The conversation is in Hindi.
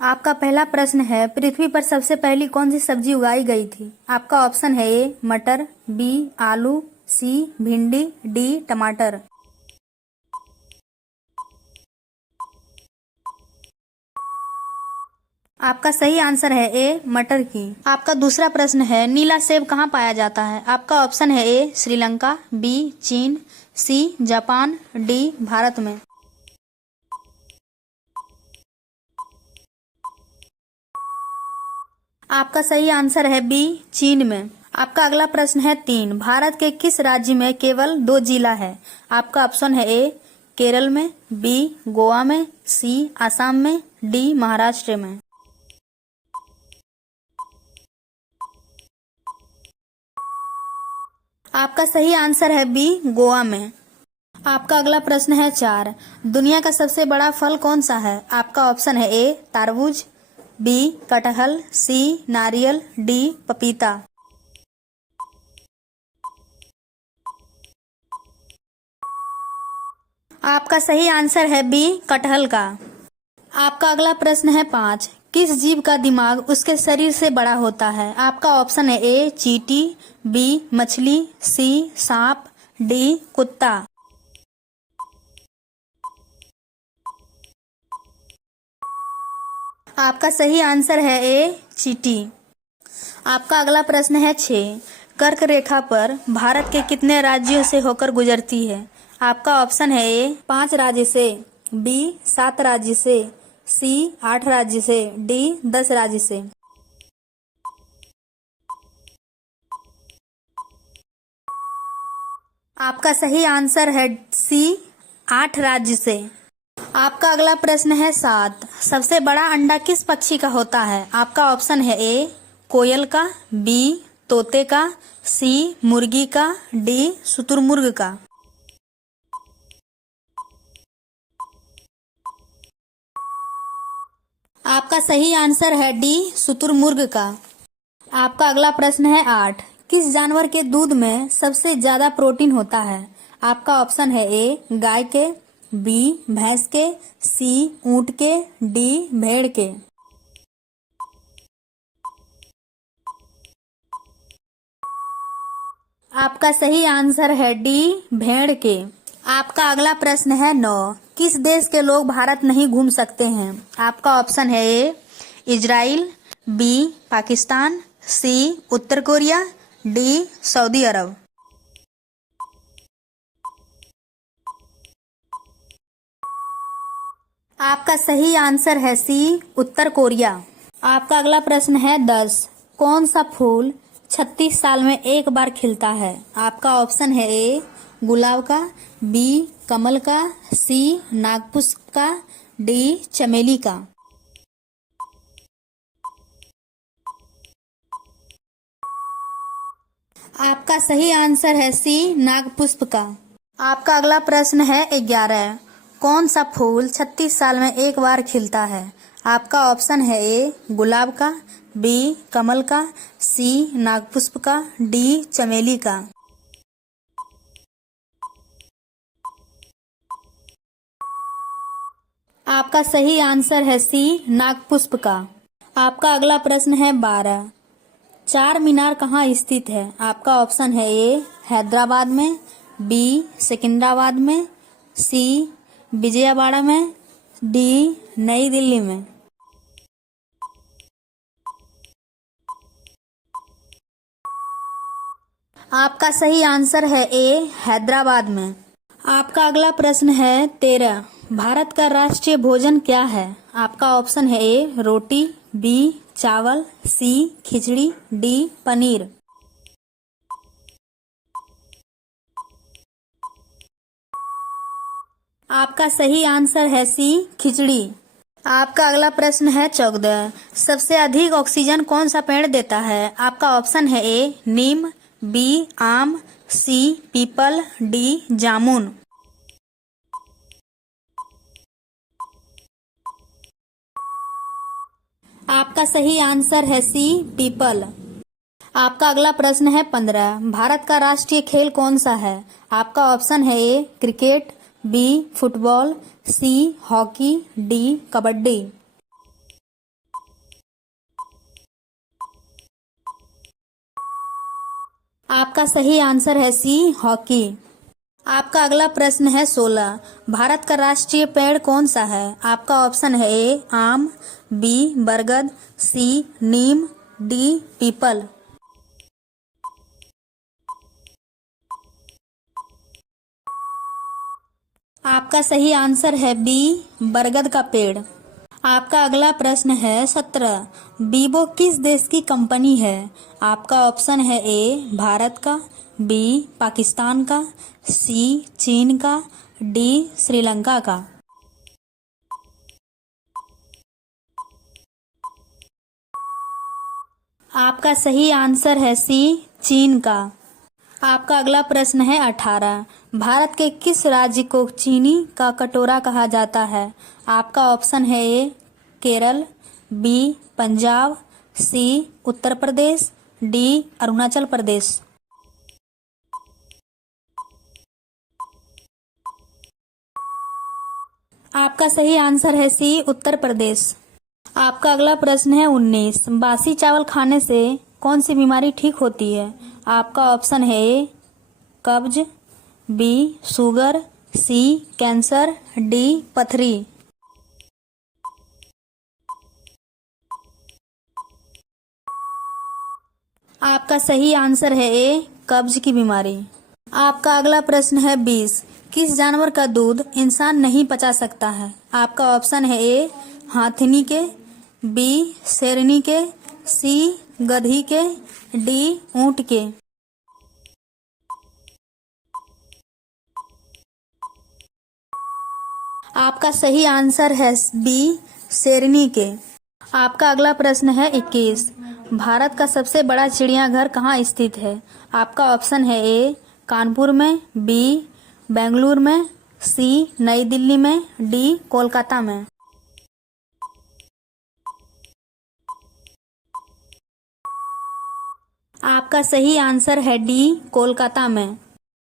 आपका पहला प्रश्न है, पृथ्वी पर सबसे पहली कौन सी सब्जी उगाई गई थी? आपका ऑप्शन है ए मटर, बी आलू, सी भिंडी, डी टमाटर। आपका सही आंसर है ए मटर की। आपका दूसरा प्रश्न है, नीला सेब कहाँ पाया जाता है? आपका ऑप्शन है ए श्रीलंका, बी चीन, सी जापान, डी भारत में। आपका सही आंसर है बी चीन में। आपका अगला प्रश्न है 3, भारत के किस राज्य में केवल 2 जिला है? आपका ऑप्शन है ए केरल में, बी गोवा में, सी आसाम में, डी महाराष्ट्र में। आपका सही आंसर है बी गोवा में। आपका अगला प्रश्न है 4, दुनिया का सबसे बड़ा फल कौन सा है? आपका ऑप्शन है ए तरबूज, बी कटहल, सी नारियल, डी पपीता। आपका सही आंसर है बी कटहल का। आपका अगला प्रश्न है 5, किस जीव का दिमाग उसके शरीर से बड़ा होता है? आपका ऑप्शन है ए चींटी, बी मछली, सी सांप, डी कुत्ता। आपका सही आंसर है ए चींटी। आपका अगला प्रश्न है 6, कर्क रेखा पर भारत के कितने राज्यों से होकर गुजरती है? आपका ऑप्शन है ए 5 राज्य से, बी 7 राज्य से, सी 8 राज्य से, डी 10 राज्य से। आपका सही आंसर है सी 8 राज्य से। आपका अगला प्रश्न है 7, सबसे बड़ा अंडा किस पक्षी का होता है? आपका ऑप्शन है ए कोयल का, बी तोते का, सी मुर्गी का, डी शुतुरमुर्ग का। आपका सही आंसर है डी शुतुरमुर्ग का। आपका अगला प्रश्न है 8, किस जानवर के दूध में सबसे ज्यादा प्रोटीन होता है? आपका ऑप्शन है ए गाय के, बी भैंस के, सी ऊंट के, डी भेड़ के। आपका सही आंसर है डी भेड़ के। आपका अगला प्रश्न है 9, किस देश के लोग भारत नहीं घूम सकते हैं? आपका ऑप्शन है ए इजराइल, बी पाकिस्तान, सी उत्तर कोरिया, डी सऊदी अरब। आपका सही आंसर है सी उत्तर कोरिया। आपका अगला प्रश्न है 10, कौन सा फूल 36 साल में एक बार खिलता है? आपका ऑप्शन है ए गुलाब का, बी कमल का, सी नागपुष्प का, डी चमेली का। आपका सही आंसर है सी नागपुष्प का। आपका अगला प्रश्न है 11, कौन सा फूल 36 साल में एक बार खिलता है? आपका ऑप्शन है ए गुलाब का, बी कमल का, सी नागपुष्प का, डी चमेली का। आपका सही आंसर है सी नागपुष्प का। आपका अगला प्रश्न है 12, चार मीनार कहाँ स्थित है? आपका ऑप्शन है ए हैदराबाद में, बी सिकंदराबाद में, सी विजयवाड़ा में, डी नई दिल्ली में। आपका सही आंसर है ए हैदराबाद में। आपका अगला प्रश्न है 13, भारत का राष्ट्रीय भोजन क्या है? आपका ऑप्शन है ए रोटी, बी चावल, सी खिचड़ी, डी पनीर। आपका सही आंसर है सी खिचड़ी। आपका अगला प्रश्न है 14, सबसे अधिक ऑक्सीजन कौन सा पेड़ देता है? आपका ऑप्शन है ए नीम, बी आम, सी पीपल, डी जामुन। आपका सही आंसर है सी पीपल। आपका अगला प्रश्न है 15, भारत का राष्ट्रीय खेल कौन सा है? आपका ऑप्शन है A cricket, B football, C hockey, D kabaddi. आपका सही आंसर है सी, हॉकी। आपका अगला प्रश्न है 16। भारत का राष्ट्रीय पेड़ कौन सा है? आपका ऑप्शन है ए आम, बी बरगद, सी नीम, डी पीपल। आपका सही आंसर है बी बरगद का पेड़। आपका अगला प्रश्न है 17। वीवो किस देश की कंपनी है? आपका ऑप्शन है ए भारत का, बी पाकिस्तान का, सी चीन का, डी श्रीलंका का। आपका सही आंसर है सी चीन का। आपका अगला प्रश्न है 18। भारत के किस राज्य को चीनी का कटोरा कहा जाता है? आपका ऑप्शन है ए केरल, बी पंजाब, सी उत्तर प्रदेश, डी अरुणाचल प्रदेश। आपका सही आंसर है सी उत्तर प्रदेश। आपका अगला प्रश्न है 19। बासी चावल खाने से कौन सी बीमारी ठीक होती है? आपका ऑप्शन है ए कब्ज, बी शुगर, सी कैंसर, डी पथरी। आपका सही आंसर है ए कब्ज की बीमारी। आपका अगला प्रश्न है 20। किस जानवर का दूध इंसान नहीं पचा सकता है? आपका ऑप्शन है ए हाथनी के, बी शेरनी के, सी गधी के, डी ऊंट के। आपका सही आंसर है बी शेरनी के। आपका अगला प्रश्न है 21। भारत का सबसे बड़ा चिड़ियाघर कहाँ स्थित है? आपका ऑप्शन है ए कानपुर में, बी बेंगलुरु में, सी नई दिल्ली में, डी कोलकाता में। आपका सही आंसर है डी कोलकाता में।